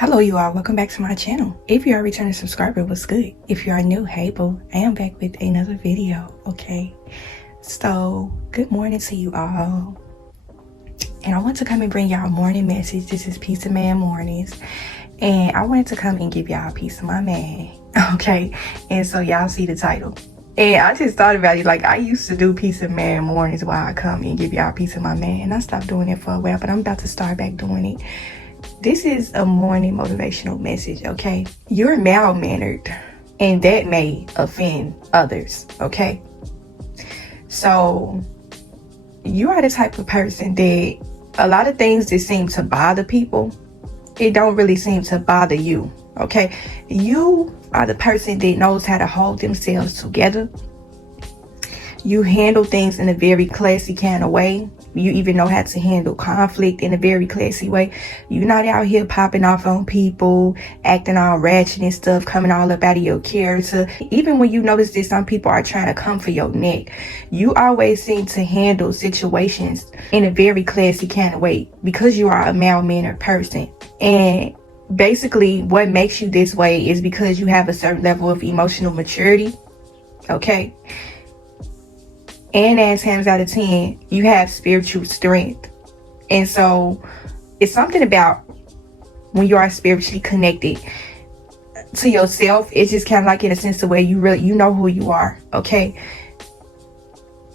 Hello you all, welcome back to my channel. If you are a returning subscriber, what's good? If you are new, hey boo, I am back with another video, okay? So, good morning to you all. And I want to come and bring y'all a morning message. This is Peace of Man Mornings. And I wanted to come and give y'all a piece of my man, okay? And so y'all see the title. And I just thought about it, like I used to do Peace of Man Mornings while I come and give y'all a piece of my man. And I stopped doing it for a while, but I'm about to start back doing it. This is a morning motivational message, okay? You're mild-mannered, and that may offend others, okay? So, you are the type of person that a lot of things that seem to bother people, it don't really seem to bother you, okay? You are the person that knows how to hold themselves together. You handle things in a very classy kind of way. You even know how to handle conflict in a very classy way. You're not out here popping off on people, acting all ratchet and stuff, coming all up out of your character. Even when you notice that some people are trying to come for your neck, you always seem to handle situations in a very classy kind of way because you are a mild-mannered person. And basically what makes you this way is because you have a certain level of emotional maturity, okay? And 9 times out of 10, you have spiritual strength. And so it's something about when you are spiritually connected to yourself. It's just kind of like in a sense of where you know who you are, okay?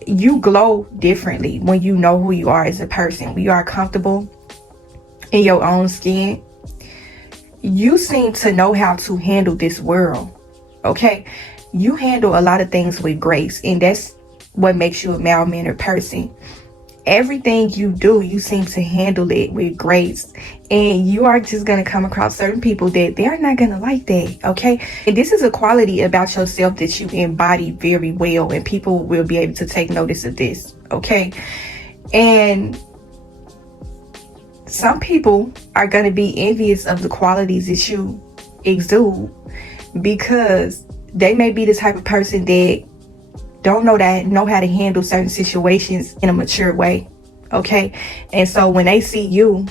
You glow differently when you know who you are as a person. When you are comfortable in your own skin, you seem to know how to handle this world, okay? You handle a lot of things with grace, and that's what makes you a mild-mannered person. Everything you do, you seem to handle it with grace, and you are just going to come across certain people that they're not going to like that, okay? And this is a quality about yourself that you embody very well, and people will be able to take notice of this, okay? And some people are going to be envious of the qualities that you exude because they may be the type of person that don't know how to handle certain situations in a mature way, okay? And so when they see you,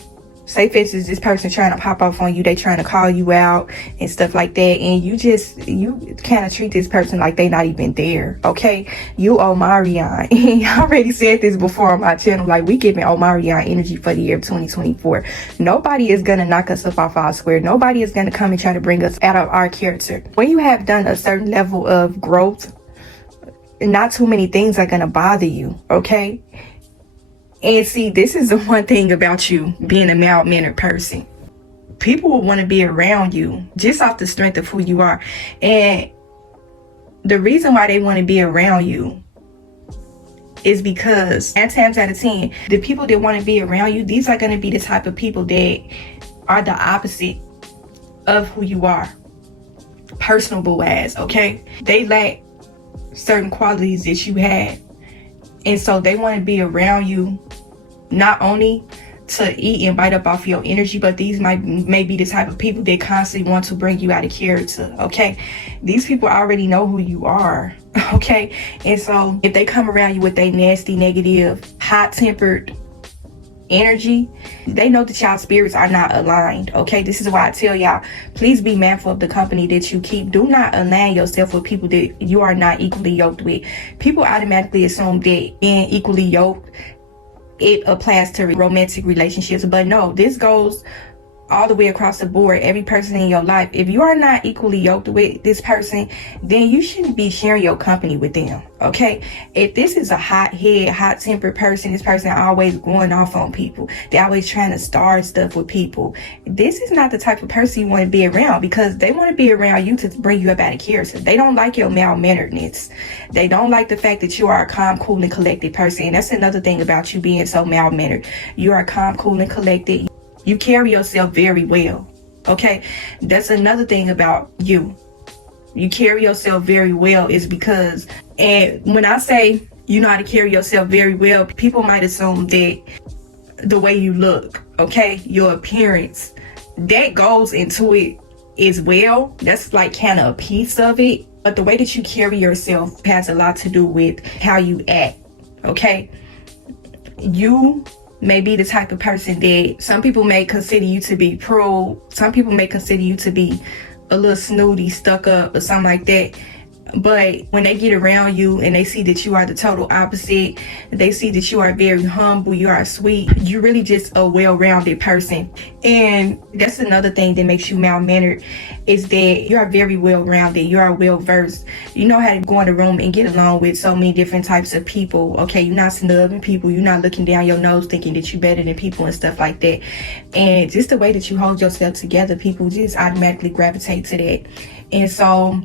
say for instance, this person trying to pop off on you, they trying to call you out and stuff like that, and you kind of treat this person like they not even there, okay? You Omarion. I already said this before on my channel, like we giving Omarion energy for the year of 2024. Nobody is gonna knock us up off our square. Nobody is gonna come and try to bring us out of our character. When you have done a certain level of growth, not too many things are gonna bother you, okay? And see, this is the one thing about you being a mild-mannered person. People will want to be around you just off the strength of who you are. And the reason why they want to be around you is because 9 times out of 10, the people that want to be around you, these are going to be the type of people that are the opposite of who you are, personable as, okay? They lack certain qualities that you had, and so they want to be around you not only to eat and bite up off your energy, but these may be the type of people that constantly want to bring you out of character, okay? These people already know who you are, okay? And so if they come around you with a nasty, negative, hot-tempered energy, they know that y'all spirits are not aligned, okay? This is why I tell y'all, please be mindful of the company that you keep. Do not align yourself with people that you are not equally yoked with. People automatically assume that being equally yoked, it applies to romantic relationships, but no, this goes all the way across the board. Every person in your life, if you are not equally yoked with this person, then you shouldn't be sharing your company with them, okay? If this is a hot-head, hot-tempered person, this person always going off on people, they're always trying to start stuff with people, this is not the type of person you want to be around, because they want to be around you to bring you up out of character. They don't like your mild-manneredness. They don't like the fact that you are a calm, cool, and collected person. And that's another thing about you being so mild-mannered. You are calm, cool, and collected. You carry yourself very well, okay? That's another thing about you. You carry yourself very well is because, and when I say you know how to carry yourself very well, people might assume that the way you look, okay? Your appearance, that goes into it as well. That's like kind of a piece of it. But the way that you carry yourself has a lot to do with how you act, okay? You may be the type of person that some people may consider you to be prude. Some people may consider you to be a little snooty, stuck up, or something like that. But when they get around you and they see that you are the total opposite, they see that you are very humble, you are sweet, you're really just a well-rounded person. And that's another thing that makes you mild-mannered, is that you are very well-rounded, you are well-versed. You know how to go in the room and get along with so many different types of people. Okay, you're not snubbing people, you're not looking down your nose thinking that you're better than people and stuff like that. And just the way that you hold yourself together, people just automatically gravitate to that. And so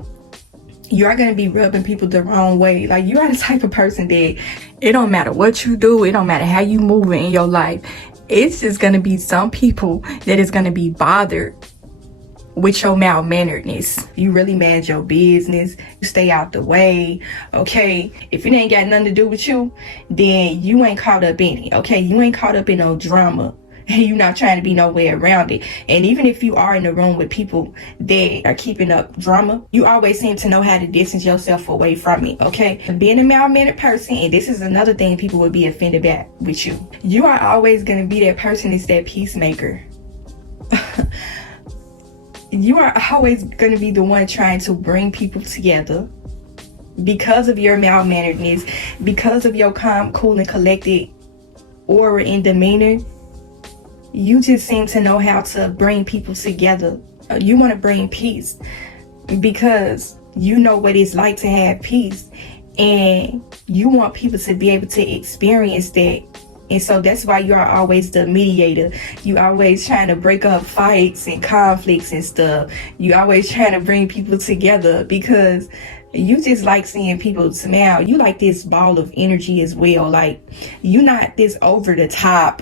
you are going to be rubbing people the wrong way. Like, you are the type of person that it don't matter what you do, it don't matter how you move in your life, it's just going to be some people that is going to be bothered with your mild-manneredness. You really manage your business, you stay out the way, okay? If it ain't got nothing to do with you, then you ain't caught up in it, okay? You ain't caught up in no drama. You're not trying to be nowhere around it. And even if you are in the room with people that are keeping up drama, you always seem to know how to distance yourself away from it, okay? Being a mild-mannered person, and this is another thing people would be offended about with you, you are always going to be that person that's that peacemaker. You are always going to be the one trying to bring people together because of your mild-manneredness, because of your calm, cool, and collected aura and demeanor. You just seem to know how to bring people together. You want to bring peace because you know what it's like to have peace, and you want people to be able to experience that. And so that's why you are always the mediator. You always trying to break up fights and conflicts and stuff. You always trying to bring people together because you just like seeing people smile. You like this ball of energy as well. Like, you're not this over the top,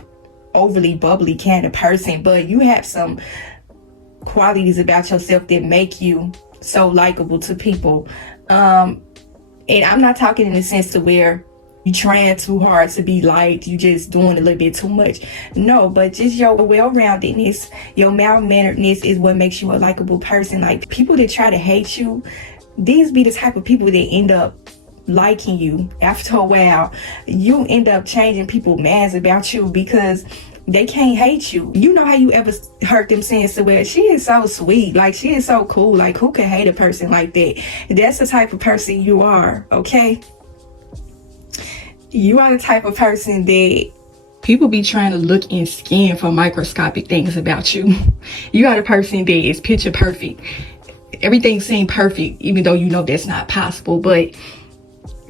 overly bubbly kind of person, but you have some qualities about yourself that make you so likable to people. And I'm not talking in the sense to where you trying too hard to be liked, you just doing a little bit too much. No, but just your well-roundedness, your mild-manneredness is what makes you a likable person. Like, people that try to hate you, these be the type of people that end up liking you. After a while, you end up changing people's minds about you because they can't hate you. You know how you ever heard them saying, so, well, she is so sweet, like, she is so cool, like, who can hate a person like that? That's the type of person you are, okay? You are the type of person that people be trying to look and scan for microscopic things about you. You are the person that is picture perfect. Everything seems perfect, even though you know that's not possible, but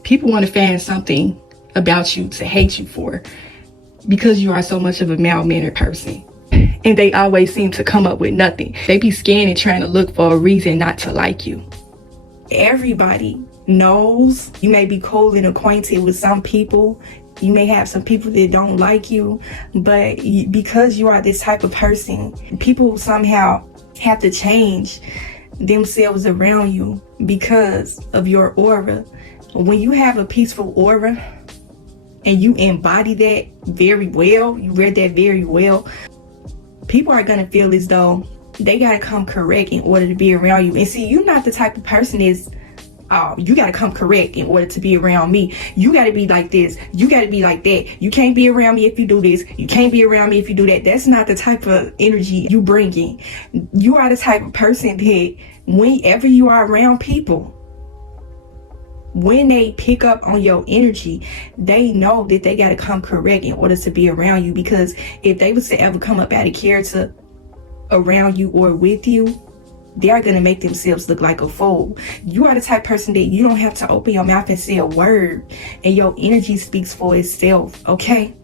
people want to find something about you to hate you for because you are so much of a mild-mannered person. And they always seem to come up with nothing. They be scanning, trying to look for a reason not to like you. Everybody knows you may be cool and acquainted with some people. You may have some people that don't like you, but because you are this type of person, people somehow have to change themselves around you because of your aura. When you have a peaceful aura and you embody that very well, you wear that very well, people are going to feel as though they got to come correct in order to be around you. And see, you're not the type of person that's, oh, you got to come correct in order to be around me. You got to be like this. You got to be like that. You can't be around me if you do this. You can't be around me if you do that. That's not the type of energy you bring in. You are the type of person that whenever you are around people, when they pick up on your energy, they know that they got to come correct in order to be around you. Because if they was to ever come up out of character around you or with you, they are going to make themselves look like a fool. You are the type of person that you don't have to open your mouth and say a word, and your energy speaks for itself, okay?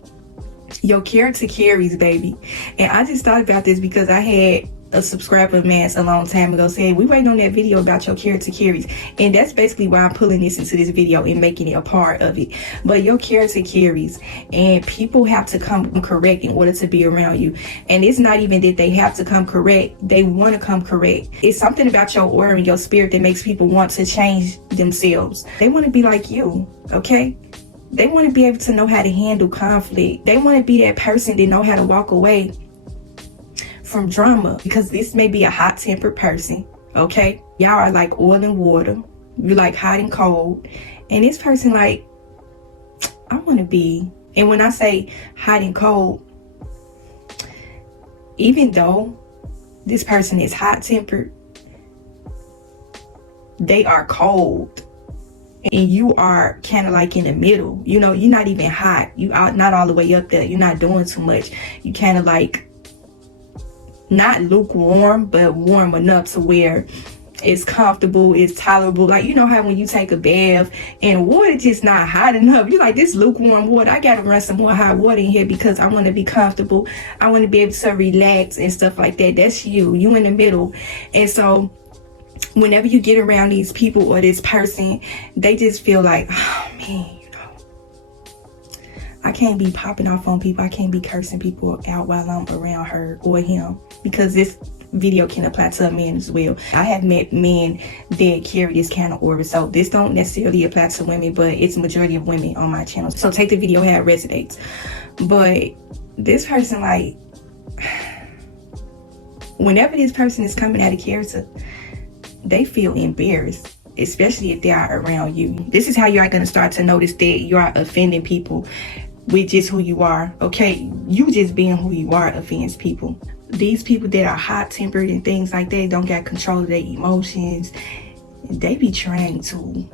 Your character carries, baby. And I just thought about this because I had a subscriber of mine a long time ago saying, we waiting on that video about your character carries. And that's basically why I'm pulling this into this video and making it a part of it. But your character carries, and people have to come correct in order to be around you. And it's not even that they have to come correct, they want to come correct. It's something about your aura and your spirit that makes people want to change themselves. They want to be like you, okay? They want to be able to know how to handle conflict. They want to be that person that know how to walk away from drama, because this may be a hot-tempered person, okay? Y'all are like oil and water. You like hot and cold. And this person like, I want to be And when I say hot and cold, even though this person is hot-tempered, they are cold. And you are kind of like in the middle. You know, you're not even hot. You are not all the way up there. You're not doing too much. You kind of like not lukewarm, but warm enough to where it's comfortable, it's tolerable. Like, you know how when you take a bath and water just not hot enough, you're like, this lukewarm water, I gotta run some more hot water in here because I want to be comfortable. I want to be able to relax and stuff like that. That's you in the middle. And so whenever you get around these people or this person, they just feel like, oh man, you know, I can't be popping off on people. I can't be cursing people out while I'm around her or him, because this video can apply to a man as well. I have met men that carry this kind of aura, so this don't necessarily apply to women, but it's a majority of women on my channel. So take the video how it resonates. But this person, like, whenever this person is coming out of character, they feel embarrassed, especially if they are around you. This is how you are going to start to notice that you are offending people with just who you are. Okay, you just being who you are offends people. These people that are hot-tempered and things like that don't got control of their emotions. They be trying to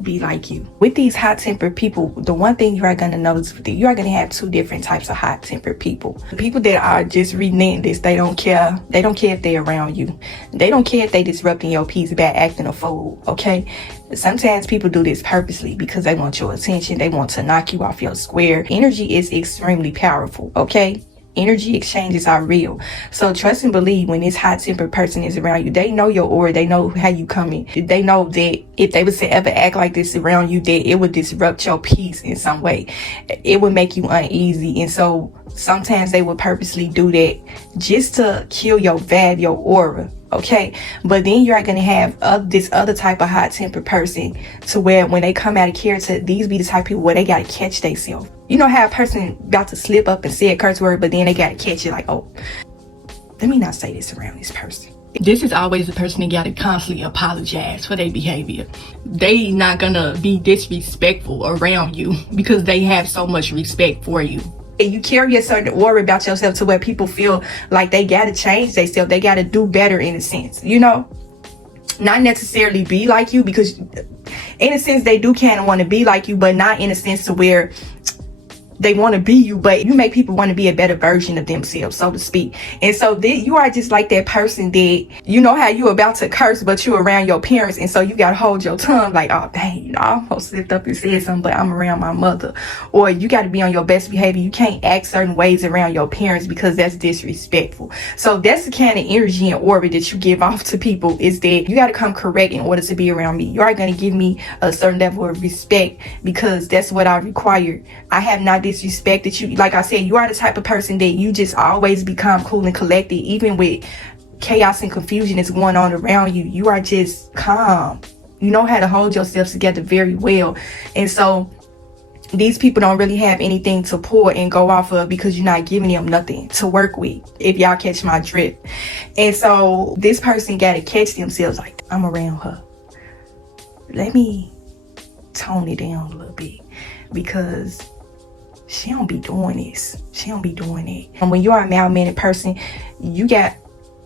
be like you. With these hot-tempered people, the one thing you are going to notice, you are going to have two different types of hot-tempered people. The people that are just relentless, they don't care. They don't care if they're around you. They don't care if they disrupting your peace by acting a fool, okay? Sometimes people do this purposely because they want your attention. They want to knock you off your square. Energy is extremely powerful, okay? Energy exchanges are real. So trust and believe when this hot-tempered person is around you. They know your aura. They know how you coming. They know that if they was to ever act like this around you, that it would disrupt your peace in some way. It would make you uneasy. And so sometimes they would purposely do that just to kill your vibe, your aura. Okay, but then you're going to have this other type of hot-tempered person to where when they come out of character, these be the type of people where they got to catch themselves. You know how a person about to slip up and say a curse word, but then they got to catch it like, oh, let me not say this around this person. This is always the person that got to constantly apologize for their behavior. They not going to be disrespectful around you because they have so much respect for you. And you carry a certain aura about yourself to where people feel like they gotta change themselves. They gotta do better in a sense, you know? Not necessarily be like you, because in a sense they do kind of want to be like you, but not in a sense to where they want to be you, but you make people want to be a better version of themselves, so to speak. And so you are just like that person that, you know how you about to curse, but you around your parents, and so you got to hold your tongue like, oh dang, you know, I almost slipped up and said something, but I'm around my mother. Or you got to be on your best behavior. You can't act certain ways around your parents because that's disrespectful. So that's the kind of energy and aura that you give off to people, is that you got to come correct in order to be around me. You are going to give me a certain level of respect because that's what I require. I have not disrespected you. Like I said, you are the type of person that you just always become cool and collected, even with chaos and confusion that's going on around you. You are just calm. You know how to hold yourself together very well. And so these people don't really have anything to pull and go off of because you're not giving them nothing to work with, if y'all catch my drift. And so this person got to catch themselves like, I'm around her. Let me tone it down a little bit because she don't be doing this. She don't be doing it. And when you are a mal-mannered person, you got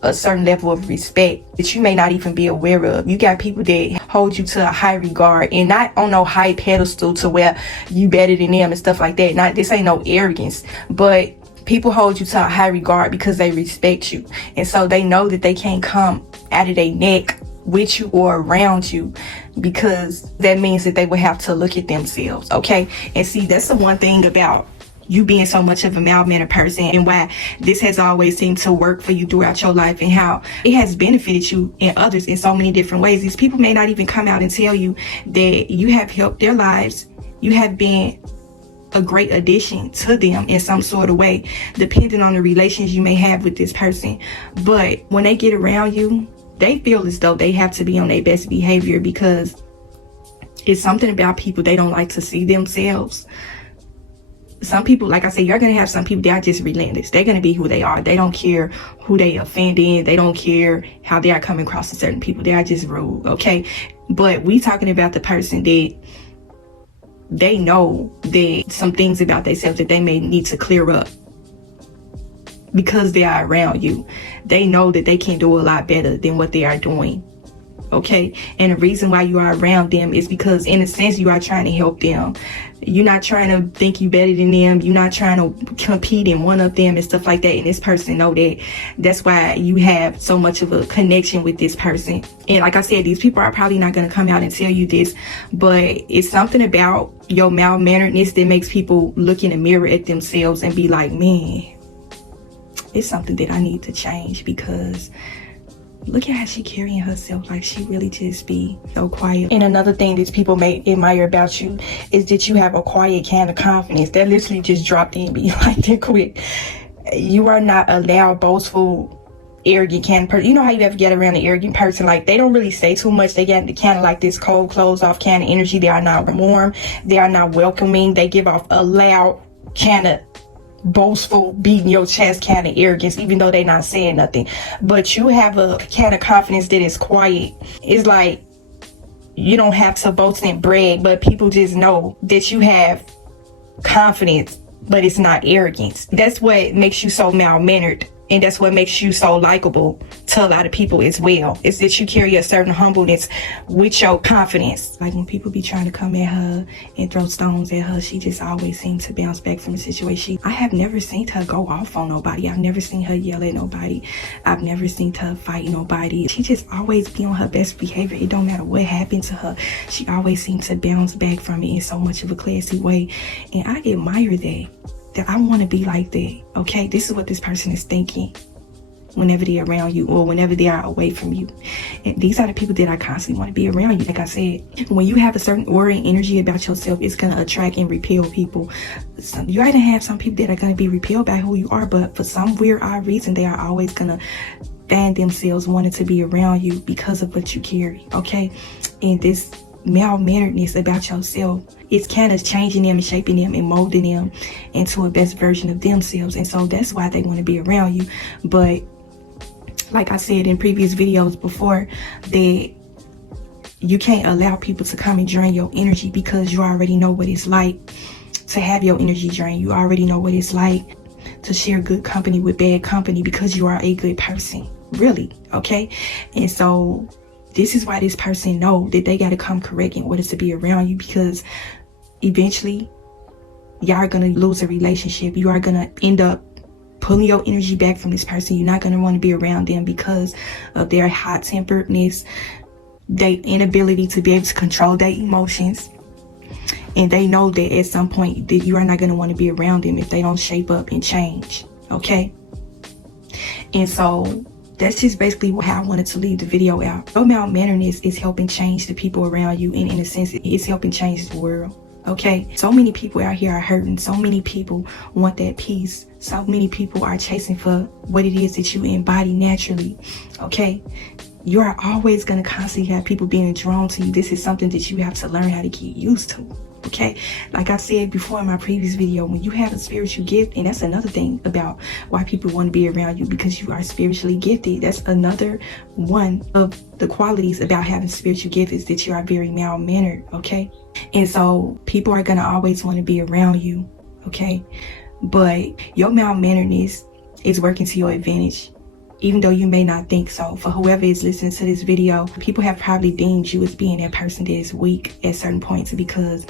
a certain level of respect that you may not even be aware of. You got people that hold you to a high regard, and not on no high pedestal to where you better than them and stuff like that. Not, this ain't no arrogance, but people hold you to a high regard because they respect you. And so they know that they can't come out of their neck with you or around you, because that means that they would have to look at themselves, okay? And see, that's the one thing about you being so much of a mal-mannered person, and why this has always seemed to work for you throughout your life, and how it has benefited you and others in so many different ways. These people may not even come out and tell you that you have helped their lives. You have been a great addition to them in some sort of way, depending on the relations you may have with this person. But when they get around you, they feel as though they have to be on their best behavior, because it's something about people, they don't like to see themselves. Some people, like I said, you're going to have some people that are just relentless. They're going to be who they are. They don't care who they offending. They don't care how they are coming across to certain people. They are just rude, okay? But we talking about the person that they know that some things about themselves that they may need to clear up because they are around you. They know that they can do a lot better than what they are doing. Okay, and the reason why you are around them is because in a sense you are trying to help them. You're not trying to think you better than them. You're not trying to compete and one up them and stuff like that. And this person know that. That's why you have so much of a connection with this person. And like I said, these people are probably not going to come out and tell you this, but it's something about your mild-manneredness that makes people look in the mirror at themselves and be like, man, it's something that I need to change, because look at how she carrying herself, like she really just be so quiet. And another thing that people may admire about you is that you have a quiet kind of confidence that literally just dropped in me like that quick. You are not a loud, boastful, arrogant kind of person. You know how you ever get around an arrogant person, like they don't really say too much. They get kind of like this cold, closed off kind of energy. They are not warm. They are not welcoming. They give off a loud kind of boastful, beating your chest kind of arrogance, even though they're not saying nothing. But you have a kind of confidence that is quiet. It's like you don't have to boast and brag, but people just know that you have confidence, but it's not arrogance. That's what makes you so mild-mannered, and that's what makes you so likable to a lot of people as well. It's that you carry a certain humbleness with your confidence. Like when people be trying to come at her and throw stones at her, she just always seems to bounce back from the situation. I have never seen her go off on nobody. I've never seen her yell at nobody. I've never seen her fight nobody. She just always be on her best behavior. It don't matter what happened to her. She always seems to bounce back from it in so much of a classy way. And I admire that I want to be like that. Okay, this is what this person is thinking whenever they're around you or whenever they are away from you. And these are the people that I constantly want to be around you. Like I said, when you have a certain aura and energy about yourself, it's going to attract and repel people. You're going to have some people that are going to be repelled by who you are, but for some weird odd reason, they are always going to find themselves wanting to be around you because of what you carry. Okay, and this mild-manneredness about yourself, it's kind of changing them and shaping them and molding them into a best version of themselves. And so that's why they want to be around you. But like I said in previous videos before, that you can't allow people to come and drain your energy, because you already know what it's like to have your energy drained. You already know what it's like to share good company with bad company, because you are a good person, really. Okay, and so this is why this person know that they got to come correct in order to be around you, because eventually y'all are going to lose a relationship. You are going to end up pulling your energy back from this person. You're not going to want to be around them because of their hot-temperedness, their inability to be able to control their emotions. And they know that at some point that you are not going to want to be around them if they don't shape up and change. Okay? And so that's just basically how I wanted to leave the video out. Your mild-manneredness is helping change the people around you, and in a sense, it's helping change the world. Okay, so many people out here are hurting. So many people want that peace. So many people are chasing for what it is that you embody naturally. Okay, you are always going to constantly have people being drawn to you. This is something that you have to learn how to get used to. Okay, like I said before in my previous video, when you have a spiritual gift, and that's another thing about why people want to be around you, because you are spiritually gifted. That's another one of the qualities about having spiritual gift, is that you are very mild-mannered. Okay, and so people are going to always want to be around you. Okay, but your mild-manneredness is working to your advantage, even though you may not think so. For whoever is listening to this video, people have probably deemed you as being that person that is weak at certain points, because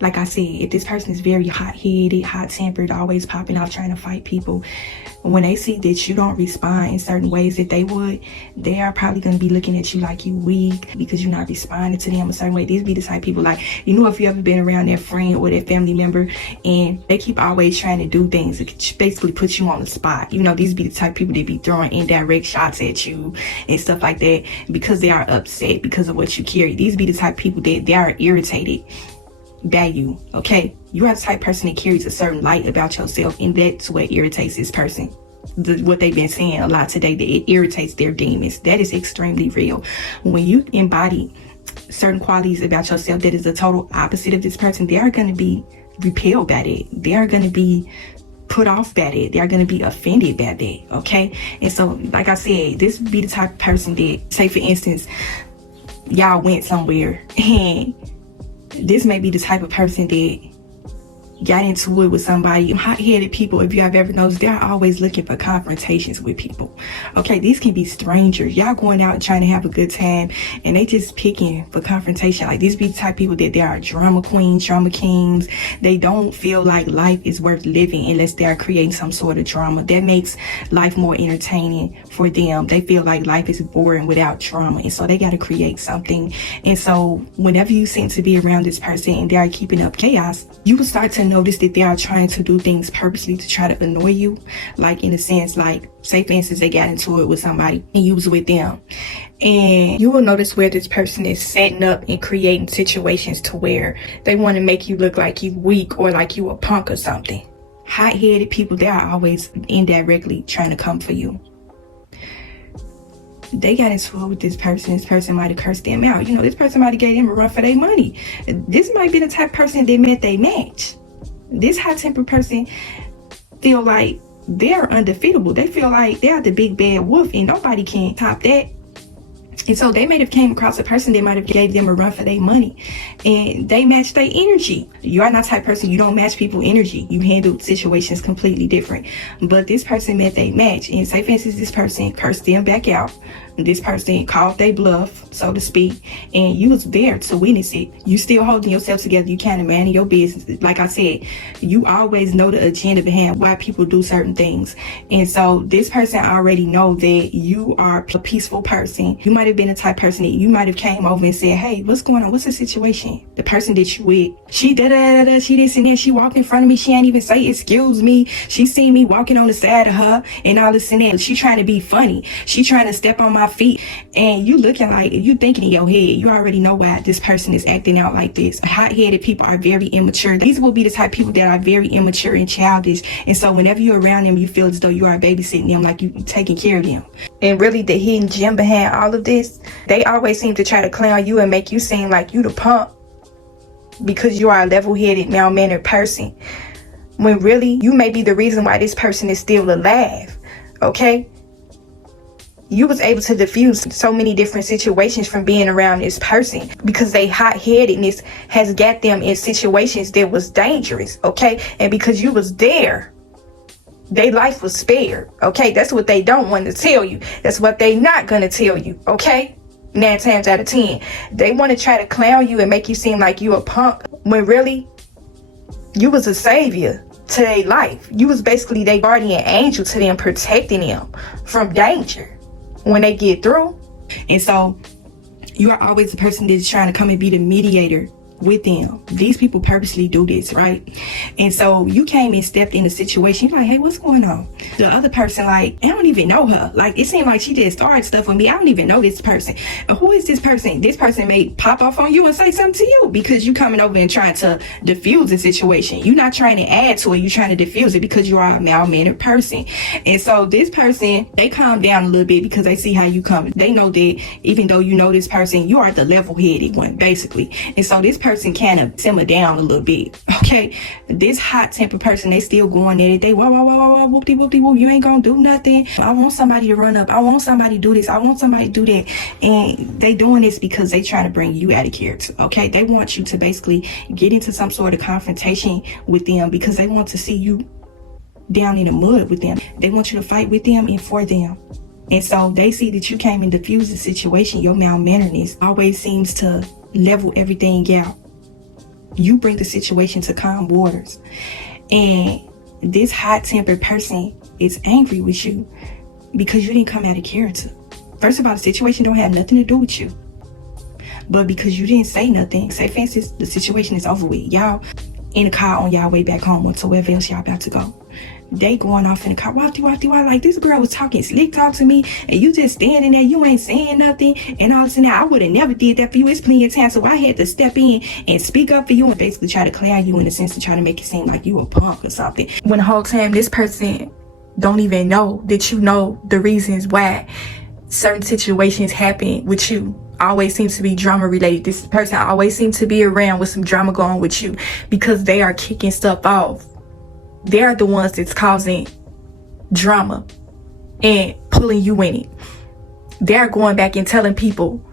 like I said, if this person is very hot-headed, hot-tempered, always popping off trying to fight people, when they see that you don't respond in certain ways that they would, they are probably going to be looking at you like you weak because you're not responding to them a certain way. These be the type of people, like, you know, if you ever been around their friend or their family member and they keep always trying to do things that basically put you on the spot. You know, these be the type of people that be throwing indirect shots at you and stuff like that because they are upset because of what you carry. These be the type of people that they are irritated by you. Okay, you are the type of person that carries a certain light about yourself, and that's what irritates this person. What they've been saying a lot today, that it irritates their demons. That is extremely real. When you embody certain qualities about yourself that is the total opposite of this person, they are going to be repelled by that. They are going to be put off by that. They are going to be offended by that. Okay, and so like I said, this would be the type of person that, say for instance, y'all went somewhere and This may be the type of person that got into it with somebody. Hot-headed people, if you have ever noticed, they're always looking for confrontations with people. Okay, these can be strangers. Y'all going out trying to have a good time, and they just picking for confrontation. Like, these be the type of people that they are drama queens, drama kings. They don't feel like life is worth living unless they are creating some sort of drama that makes life more entertaining for them. They feel like life is boring without drama, and so they got to create something. And so whenever you seem to be around this person and they are keeping up chaos, you will start to notice that they are trying to do things purposely to try to annoy you. Like, in a sense, like, say for instance, they got into it with somebody and you was with them, and you will notice where this person is setting up and creating situations to where they want to make you look like you weak or like you a punk or something. Hot-headed people, they are always indirectly trying to come for you. They got into it with this person might have cursed them out. You know, this person might have gave them a run for their money. This might be the type of person that met they match. This hot-tempered person feel like they're undefeatable. They feel like they're the big bad wolf and nobody can top that. And so they might have came across a person that might have gave them a run for their money, and they match their energy. You are not the type of person, you don't match people energy. You handle situations completely different. But this person met their match, and say for instance, this person cursed them back out. This person called their bluff, so to speak, and you was there to witness it. You still holding yourself together. You kind of manning your business. Like I said, you always know the agenda behind why people do certain things. And so this person already know that you are a peaceful person. You might have been a type of person that you might have came over and said, hey, what's going on? What's the situation? The person that you with, she da-da-da-da, she this and that, she walked in front of me, she ain't even say excuse me. She seen me walking on the side of her and all this and that. She trying to be funny. She trying to step on my feet, and you looking like, you thinking in your head, you already know why this person is acting out like this. Hot-headed people are very immature. These will be the type of people that are very immature and childish, and so whenever you're around them, you feel as though you are babysitting them, like you taking care of them. And really, the hidden gem behind all of this, they always seem to try to clown you and make you seem like you the punk because you are a level-headed, well-mannered person, when really you may be the reason why this person is still alive. Okay, you was able to diffuse so many different situations from being around this person because they hot-headedness has got them in situations that was dangerous. Okay, and because you was there, their life was spared. Okay, that's what they don't want to tell you. That's what they not gonna tell you. Okay, 9 times out of 10, they want to try to clown you and make you seem like you a punk when really you was a savior to their life. You was basically their guardian angel to them, protecting them from danger when they get through. And so you are always the person that's trying to come and be the mediator with them. These people purposely do this, right? And so you came and stepped in the situation. You're like, hey, what's going on? The other person, like, I don't even know her. Like, it seemed like she just started stuff with me. I don't even know this person. And who is this person? This person may pop off on you and say something to you because you coming over and trying to diffuse the situation. You're not trying to add to it. You're trying to diffuse it because you are a mal-mannered person. And so this person, they calm down a little bit because they see how you come. They know that even though you know this person, you are the level-headed one, basically. And so this person kind of simmer down a little bit. Okay, this hot-tempered person, they still going at it. They whoa, whoop-de-whoop-de-whoop, you ain't gonna do nothing. I want somebody to run up. I want somebody to do this. I want somebody to do that. And they doing this because they trying to bring you out of character. Okay, they want you to basically get into some sort of confrontation with them because they want to see you down in the mud with them. They want you to fight with them and for them. And so they see that you came and diffused the situation. Your mal-manneredness always seems to level everything out. You bring the situation to calm waters. And this hot-tempered person is angry with you because you didn't come out of character. First of all, the situation don't have nothing to do with you. But because you didn't say nothing, say for instance, the situation is over with. Y'all in the car on y'all way back home or to wherever else y'all about to go. They going off in the car, wafty, like this girl was talking slick talk to me and you just standing there, you ain't saying nothing and all this and that. I would have never did that for you. It's plenty of time, so I had to step in and speak up for you and basically try to clown you in a sense to try to make it seem like you a punk or something. When the whole time this person don't even know that you know the reasons why certain situations happen with you. Always seems to be drama related. This person always seems to be around with some drama going with you because they are kicking stuff off. They're the ones that's causing drama and pulling you in it. They're going back and telling people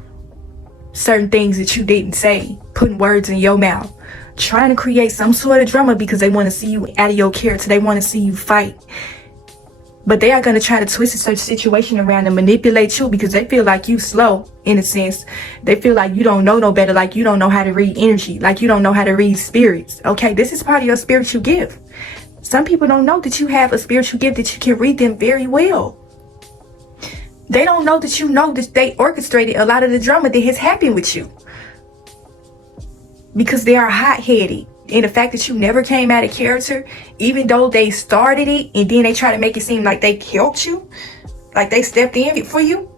certain things that you didn't say, putting words in your mouth, trying to create some sort of drama because they want to see you out of your character. They want to see you fight. But they are going to try to twist a certain situation around and manipulate you because they feel like you slow, in a sense. They feel like you don't know no better, like you don't know how to read energy, like you don't know how to read spirits. Okay, this is part of your spiritual gift. Some people don't know that you have a spiritual gift, that you can read them very well. They don't know that you know that they orchestrated a lot of the drama that has happened with you. Because they are hot-headed. And the fact that you never came out of character, even though they started it and then they try to make it seem like they helped you, like they stepped in for you.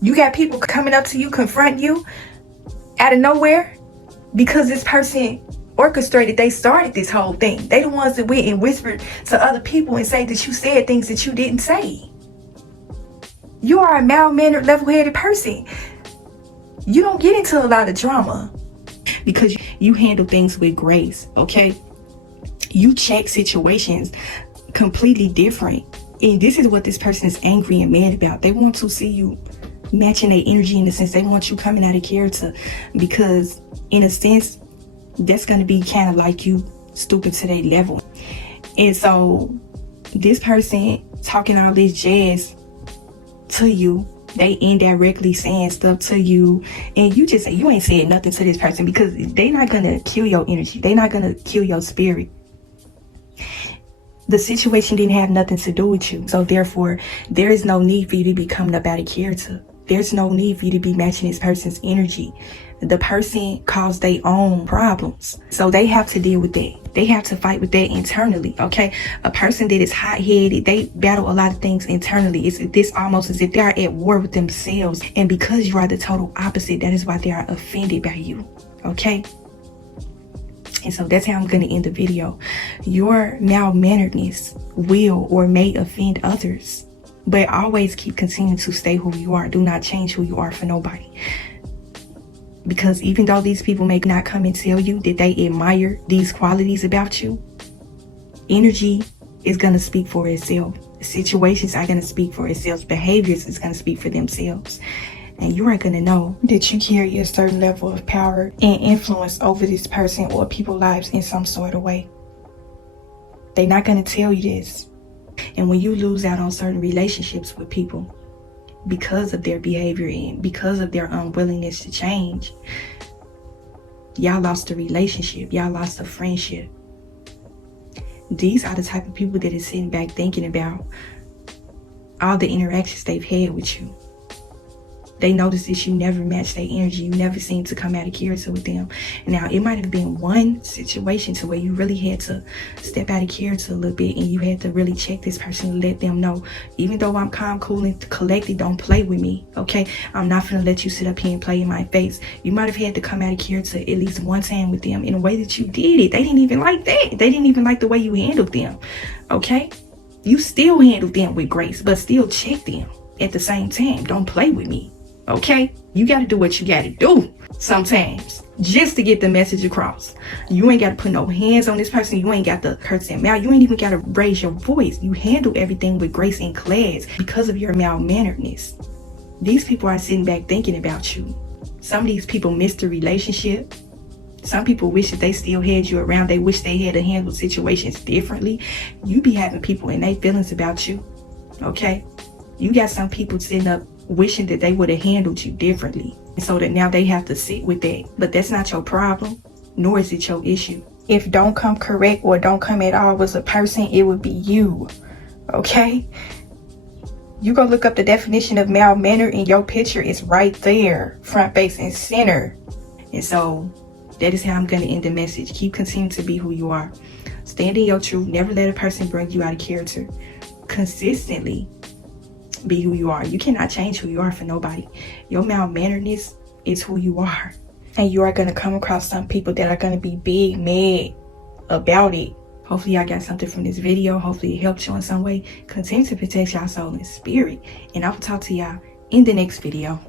You got people coming up to you, confronting you out of nowhere because this person orchestrated, they started this whole thing. They the ones that went and whispered to other people and say that you said things that you didn't say. You are a mild-mannered, level-headed person. You don't get into a lot of drama because you handle things with grace, okay? You check situations completely different. And this is what this person is angry and mad about. They want to see you matching their energy, in the sense they want you coming out of character, because in a sense, that's going to be kind of like you stupid to their level. And so this person talking all this jazz to you, they indirectly saying stuff to you, and you just say you ain't said nothing to this person because they're not gonna kill your energy. They're not gonna kill your spirit. The situation didn't have nothing to do with you, so therefore there is no need for you to be coming up out of character. There's no need for you to be matching this person's energy. The person caused their own problems, so they have to deal with that. They have to fight with that internally, okay? A person that is hot-headed, they battle a lot of things internally. It's this almost as if they are at war with themselves. And because you are the total opposite, that is why they are offended by you, okay? And so that's how I'm going to end the video. Your mild-manneredness will or may offend others, but always continue to stay who you are. Do not change who you are for nobody. Because even though these people may not come and tell you that they admire these qualities about you, energy is going to speak for itself. Situations are going to speak for itself. Behaviors is going to speak for themselves. And you are going to know that you carry a certain level of power and influence over this person or people's lives in some sort of way. They're not going to tell you this. And when you lose out on certain relationships with people, because of their behavior and because of their unwillingness to change, y'all lost a relationship, y'all lost a friendship. These are the type of people that is sitting back thinking about all the interactions they've had with you. They notice that you never match their energy. You never seem to come out of character with them. Now, it might have been one situation to where you really had to step out of character a little bit, and you had to really check this person and let them know, even though I'm calm, cool, and collected, don't play with me, okay? I'm not gonna let you sit up here and play in my face. You might have had to come out of character at least one time with them in a way that you did it. They didn't even like that. They didn't even like the way you handled them, okay? You still handled them with grace, but still check them at the same time. Don't play with me. Okay, you got to do what you got to do sometimes just to get the message across. You ain't got to put no hands on this person. You ain't got to curse them out. You ain't even got to raise your voice. You handle everything with grace and class because of your mild-manneredness. These people are sitting back thinking about you. Some of these people missed the relationship. Some people wish that they still had you around. They wish they had to handle situations differently. You be having people in their feelings about you, okay? You got some people sitting up wishing that they would have handled you differently, so that now they have to sit with that. But that's not your problem, nor is it your issue. If don't come correct or don't come at all was a person, it would be you, okay? You go look up the definition of mild-mannered and your picture is right there, front, face, and center. And so that is how I'm going to end the message. Keep continuing to be who you are. Stand in your truth. Never let a person bring you out of character. Consistently be who you are. You cannot change who you are for nobody. Your mild-manneredness is who you are. And you are going to come across some people that are going to be big mad about it. Hopefully y'all got something from this video. Hopefully it helped you in some way. Continue to protect y'all soul and spirit. And I will talk to y'all in the next video.